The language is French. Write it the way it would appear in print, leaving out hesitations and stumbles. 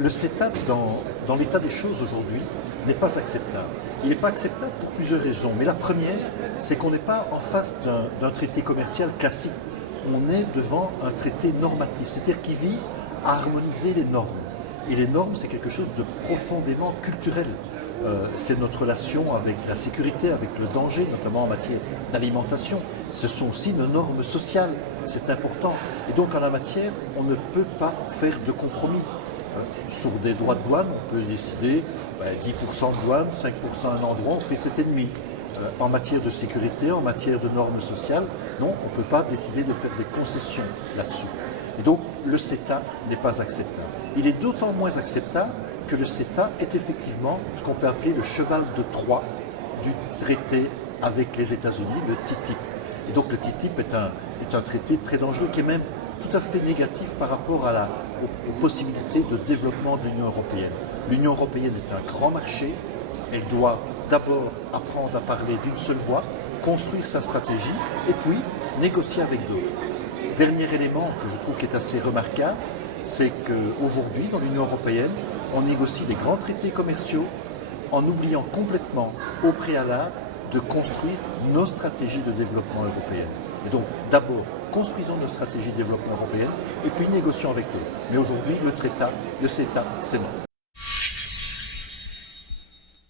Le CETA, dans l'état des choses aujourd'hui, n'est pas acceptable. Il n'est pas acceptable pour plusieurs raisons. Mais la première, c'est qu'on n'est pas en face d'un traité commercial classique. On est devant un traité normatif, c'est-à-dire qui vise à harmoniser les normes. Et les normes, c'est quelque chose de profondément culturel. C'est notre relation avec la sécurité, avec le danger, notamment en matière d'alimentation. Ce sont aussi nos normes sociales, c'est important. Et donc en la matière, on ne peut pas faire de compromis. Sur des droits de douane, on peut décider 10% de douane, 5% à un endroit, on fait 7,5%. En matière de sécurité, en matière de normes sociales, non, on ne peut pas décider de faire des concessions là-dessous. Et donc le CETA n'est pas acceptable. Il est d'autant moins acceptable que le CETA est effectivement ce qu'on peut appeler le cheval de Troie du traité avec les États-Unis, le TTIP. Et donc le TTIP est un traité très dangereux qui est même tout à fait négatif par rapport aux possibilités de développement de l'Union européenne. L'Union européenne est un grand marché, elle doit d'abord apprendre à parler d'une seule voix, construire sa stratégie et puis négocier avec d'autres. Dernier élément que je trouve qui est assez remarquable, c'est qu'aujourd'hui, dans l'Union européenne, on négocie des grands traités commerciaux en oubliant complètement au préalable de construire nos stratégies de développement européennes. Et donc, d'abord, construisons nos stratégies de développement européennes et puis négocions avec eux. Mais aujourd'hui, le CETA, c'est non.